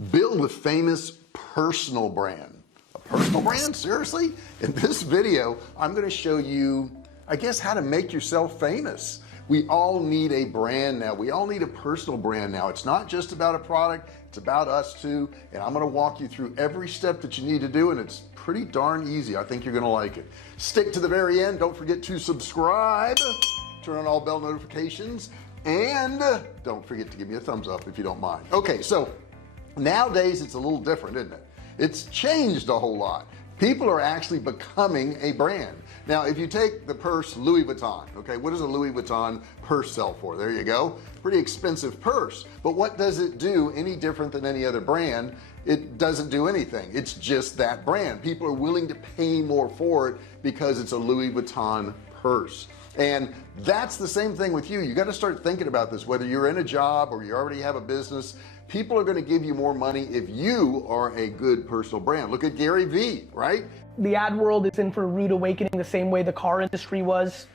Build a famous personal brand. A personal brand? Seriously? In this video I'm going to show you, I guess, how to make yourself famous. We all need a brand now. We all need a personal brand now. It's not just about a product, it's about us too. And I'm going to walk you through every step that you need to do, and it's pretty darn easy. I think you're going to like it. Stick to the very end. Don't forget to subscribe, turn on all bell notifications, and don't forget to give me a thumbs up if you don't mind. Okay, so nowadays it's a little different, isn't it? It's changed a whole lot. People are actually becoming a brand. Now if you take the purse Louis Vuitton, okay, what does a Louis Vuitton purse sell for? There you go. Pretty expensive purse, but what does it do any different than any other brand? It doesn't do anything. It's just that brand. People are willing to pay more for it because it's a Louis Vuitton purse. And that's the same thing with you. You got to start thinking about this, whether you're in a job or you already have a business. People are going to give you more money if you are a good personal brand. Look at Gary Vee, right? The ad world is in for a rude awakening, the same way the car industry was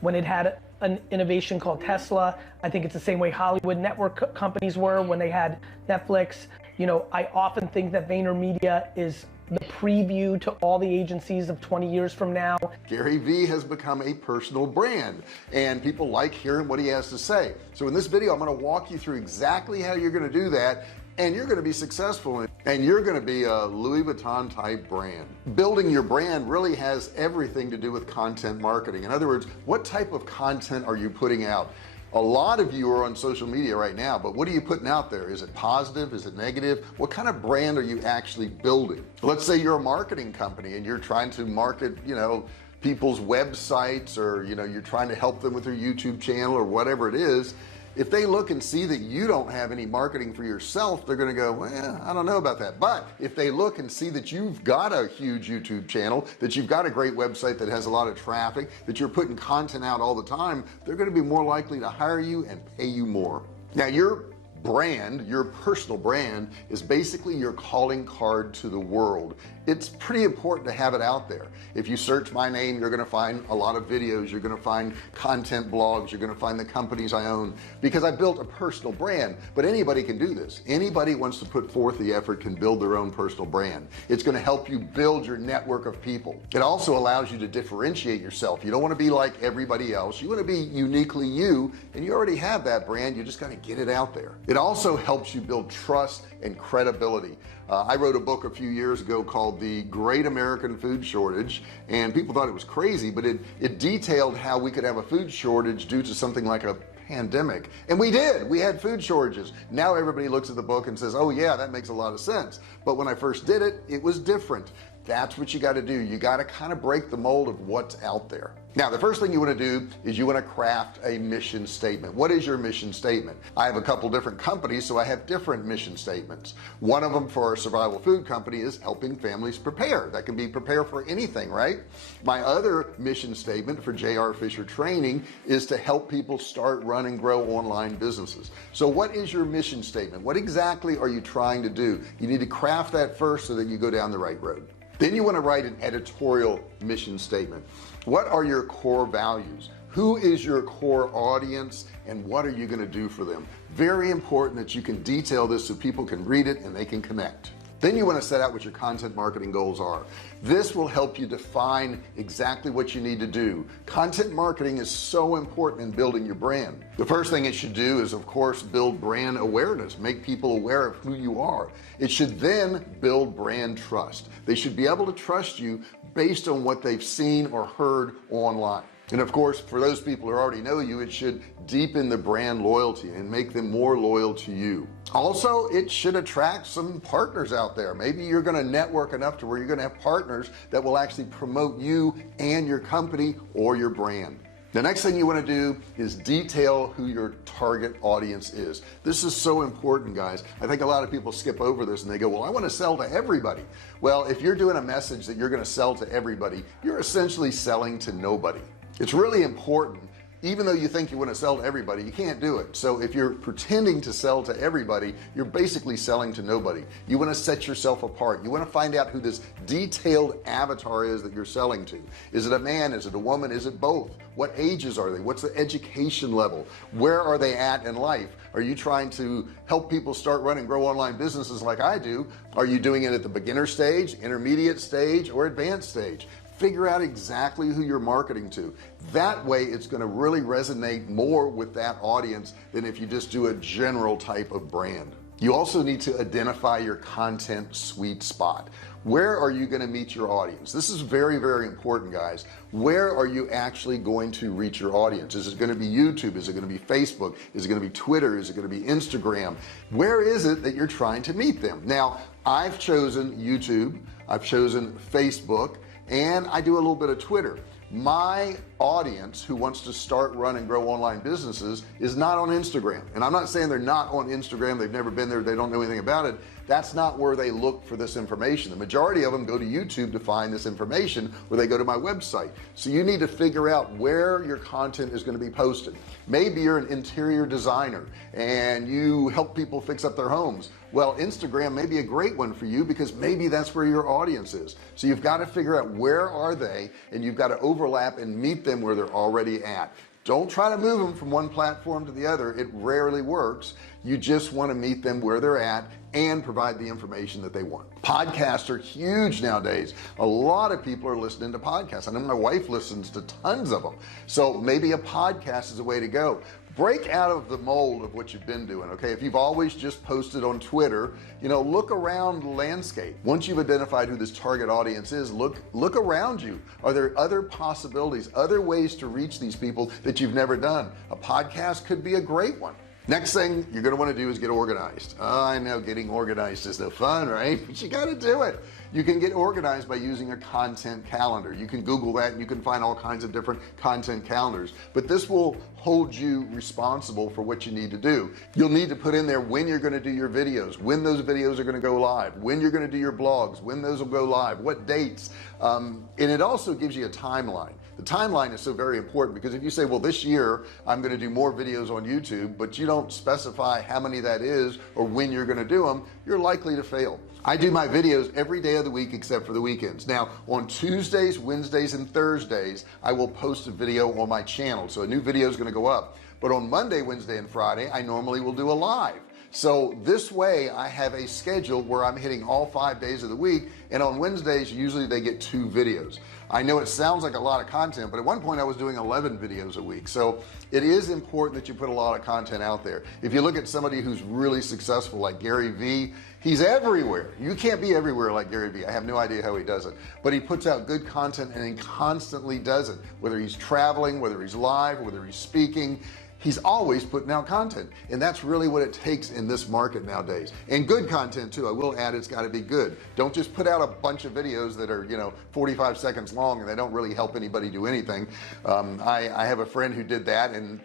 when it had an innovation called Tesla. I think it's the same way Hollywood network companies were when they had Netflix. You know, I often think that VaynerMedia is the preview to all the agencies of 20 years from now. Gary Vee has become a personal brand and people like hearing what he has to say. So in this video I'm going to walk you through exactly how you're going to do that, and you're going to be successful, and you're going to be a Louis Vuitton type brand. Building your brand really has everything to do with content marketing. In other words, what type of content are you putting out? A lot of you are on social media right now, but what are you putting out there? Is it positive? Is it negative? What kind of brand are you actually building? Let's say you're a marketing company and you're trying to market, you know, people's websites, or you know, you're trying to help them with their YouTube channel or whatever it is. If they look and see that you don't have any marketing for yourself, they're going to go, well, I don't know about that. But if they look and see that you've got a huge YouTube channel, that you've got a great website that has a lot of traffic, that you're putting content out all the time, they're going to be more likely to hire you and pay you more. Now your brand, your personal brand, is basically your calling card to the world. It's pretty important to have it out there. If you search my name, you're going to find a lot of videos, you're going to find content blogs, you're going to find the companies I own, because I built a personal brand. But anybody can do this. Anybody wants to put forth the effort can build their own personal brand. It's going to help you build your network of people. It also allows you to differentiate yourself. You don't want to be like everybody else. You want to be uniquely you, and you already have that brand. You just got to get it out there. It also helps you build trust and credibility. I wrote a book a few years ago called The Great American Food Shortage, and people thought it was crazy, but it detailed how we could have a food shortage due to something like a pandemic. And we did. We had food shortages. Now everybody looks at the book and says, oh yeah, that makes a lot of sense. But when I first did it, it was different. That's what you got to do. You got to kind of break the mold of what's out there. Now the first thing you want to do is you want to craft a mission statement. What is your mission statement? I have a couple different companies, so I have different mission statements. One of them for our survival food company is helping families prepare. That can be prepare for anything, right? My other mission statement for JR Fisher Training is to help people start, run, and grow online businesses. So what is your mission statement? What exactly are you trying to do? You need to craft that first so that you go down the right road. Then you want to write an editorial mission statement. What are your core values? Who is your core audience, and what are you going to do for them? Very important that you can detail this so people can read it and they can connect. Then you want to set out what your content marketing goals are. This will help you define exactly what you need to do. Content marketing is so important in building your brand. The first thing it should do is, of course, build brand awareness, make people aware of who you are. It should then build brand trust. They should be able to trust you based on what they've seen or heard online. And of course, for those people who already know you, it should deepen the brand loyalty and make them more loyal to you. Also, it should attract some partners out there. Maybe you're going to network enough to where you're going to have partners that will actually promote you and your company or your brand. The next thing you want to do is detail who your target audience is. This is so important, guys. I think a lot of people skip over this and they go, well, I want to sell to everybody. Well, if you're doing a message that you're going to sell to everybody, you're essentially selling to nobody. It's really important even though you think you want to sell to everybody, you can't do it. So if you're pretending to sell to everybody, you're basically selling to nobody. You want to set yourself apart. You want to find out who this detailed avatar is that you're selling to. Is it a man? Is it a woman? Is it both? What ages are they? What's the education level? Where are they at in life? Are you trying to help people start, run, and grow online businesses like I do? Are you doing it at the beginner stage, intermediate stage, or advanced stage? Figure out exactly who you're marketing to. That way it's going to really resonate more with that audience than if you just do a general type of brand. You also need to identify your content sweet spot. Where are you going to meet your audience? This is very, very important, guys. Where are you actually going to reach your audience? Is it going to be YouTube? Is it going to be Facebook? Is it going to be Twitter? Is it going to be Instagram? Where is it that you're trying to meet them? Now, I've chosen YouTube, I've chosen Facebook, and I do a little bit of Twitter. My audience who wants to start, run, and grow online businesses is not on Instagram. And I'm not saying they're not on Instagram, they've never been there, they don't know anything about it. That's not where they look for this information. The majority of them go to YouTube to find this information, or they go to my website. So you need to figure out where your content is going to be posted. Maybe you're an interior designer and you help people fix up their homes. Well, Instagram may be a great one for you because maybe that's where your audience is. So you've got to figure out where are they, and you've got to overlap and meet them where they're already at. Don't try to move them from one platform to the other. It rarely works. You just want to meet them where they're at and provide the information that they want. Podcasts are huge nowadays. A lot of people are listening to podcasts. I know my wife listens to tons of them. So maybe a podcast is a way to go. Break out of the mold of what you've been doing. Okay, if you've always just posted on Twitter, look around the landscape. Once you've identified who this target audience is, look around you. Are there other possibilities, other ways to reach these people that you've never done? A podcast could be a great one. Next thing you're going to want to do is get organized. I know getting organized is no fun, right? But you got to do it. You can get organized by using a content calendar. You can Google that and you can find all kinds of different content calendars, but this will hold you responsible for what you need to do. You'll need to put in there when you're going to do your videos, when those videos are going to go live, when you're going to do your blogs, when those will go live, what dates, and it also gives you a timeline. The timeline is so very important, because if you say, well, this year I'm going to do more videos on YouTube, but you don't specify how many that is or when you're going to do them, you're likely to fail. I do my videos every day of the week except for the weekends. Now on Tuesdays, Wednesdays, and Thursdays I will post a video on my channel, so a new video is going to go up. But on Monday, Wednesday, and Friday I normally will do a live. So this way I have a schedule where I'm hitting all 5 days of the week, and on Wednesdays usually they get 2 videos. I know it sounds like a lot of content, but at one point I was doing 11 videos a week. So it is important that you put a lot of content out there. If you look at somebody who's really successful like Gary Vee, he's everywhere. You can't be everywhere like Gary Vee. I have no idea how he does it, but he puts out good content and he constantly does it, whether he's traveling, whether he's live, whether he's speaking. He's always putting out content, and that's really what it takes in this market nowadays. And good content too. I will add, it's got to be good. Don't just put out a bunch of videos that are 45 seconds long and they don't really help anybody do anything. I have a friend who did that, and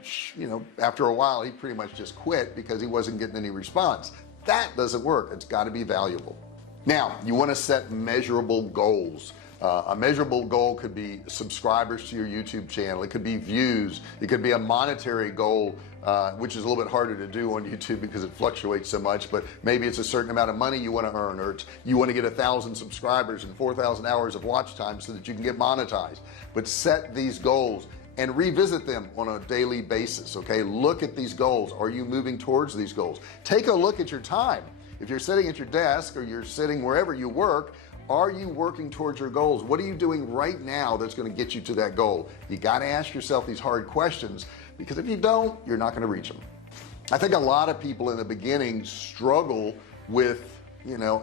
after a while he pretty much just quit because he wasn't getting any response. That doesn't work. It's got to be valuable. Now you want to set measurable goals. A measurable goal could be subscribers to your YouTube channel. It could be views. It could be a monetary goal, which is a little bit harder to do on YouTube because it fluctuates so much, but maybe it's a certain amount of money you want to earn, or you want to get 1,000 subscribers and 4,000 hours of watch time so that you can get monetized. But set these goals and revisit them on a daily basis. Okay, look at these goals. Are you moving towards these goals? Take a look at your time. If you're sitting at your desk or you're sitting wherever you work, are you working towards your goals? What are you doing right now that's going to get you to that goal? You got to ask yourself these hard questions, because if you don't, you're not going to reach them. I think a lot of people in the beginning struggle with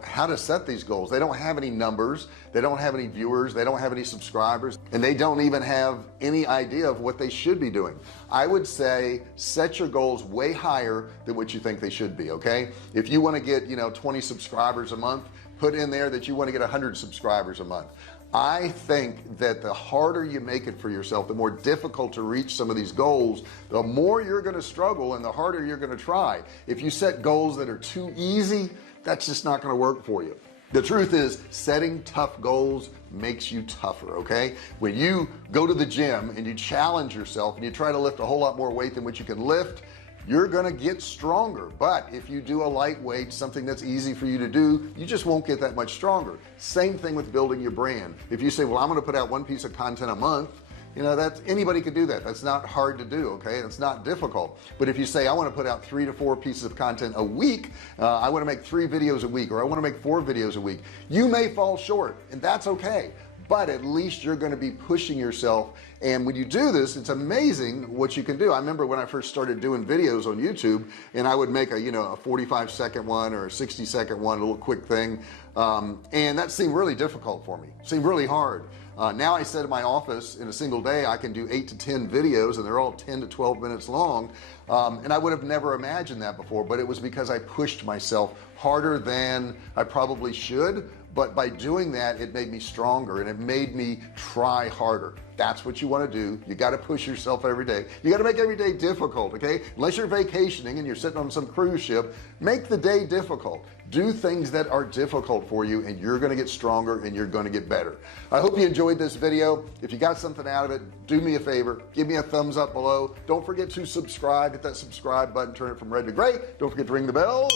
how to set these goals. They don't have any numbers, they don't have any viewers, they don't have any subscribers, and they don't even have any idea of what they should be doing. I would say set your goals way higher than what you think they should be. Okay, if you want to get 20 subscribers a month, put in there that you want to get 100 subscribers a month. I think that the harder you make it for yourself, the more difficult to reach some of these goals, the more you're going to struggle and the harder you're going to try. If you set goals that are too easy, that's just not going to work for you. The truth is, setting tough goals makes you tougher. Okay, when you go to the gym and you challenge yourself and you try to lift a whole lot more weight than what you can lift, you're gonna get stronger. But if you do a lightweight, something that's easy for you to do, you just won't get that much stronger. Same thing with building your brand. If you say, well, I'm gonna put out one piece of content a month, you know, that's anybody could do that. That's not hard to do. Okay, it's not difficult. But if you say, I want to put out 3 to 4 pieces of content a week, I want to make 3 videos a week, or I want to make 4 videos a week, you may fall short, and that's okay. But at least you're going to be pushing yourself. And when you do this, it's amazing what you can do. I remember when I first started doing videos on YouTube, and I would make a, you know, a 45-second one or a 60-second one, a little quick thing, and that seemed really difficult for me. It seemed really hard. Now I sit in my office in a single day, I can do 8 to 10 videos, and they're all 10 to 12 minutes long, and I would have never imagined that before, but it was because I pushed myself harder than I probably should. But by doing that, it made me stronger, and it made me try harder. That's what you want to do. You got to push yourself every day. You got to make every day difficult. Okay, unless you're vacationing and you're sitting on some cruise ship, make the day difficult. Do things that are difficult for you, and you're going to get stronger, and you're going to get better. I hope you enjoyed this video. If you got something out of it, do me a favor, give me a thumbs up below. Don't forget to subscribe. Hit that subscribe button, turn it from red to gray. Don't forget to ring the bell.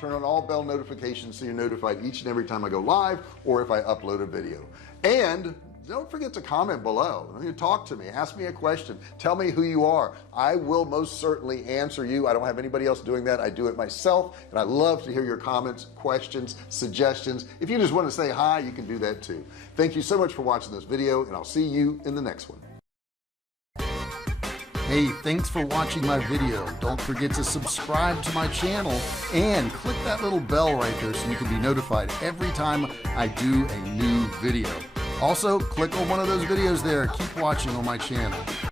Turn on all bell notifications so you're notified each and every time I go live or if I upload a video. And don't forget to comment below. Talk to me, ask me a question, tell me who you are. I will most certainly answer you. I don't have anybody else doing that. I do it myself, and I love to hear your comments, questions, suggestions. If you just want to say hi, you can do that too. Thank you so much for watching this video, and I'll see you in the next one. Hey, thanks for watching my video. Don't forget to subscribe to my channel and click that little bell right there so you can be notified every time I do a new video. Also, click on one of those videos there. Keep watching on my channel.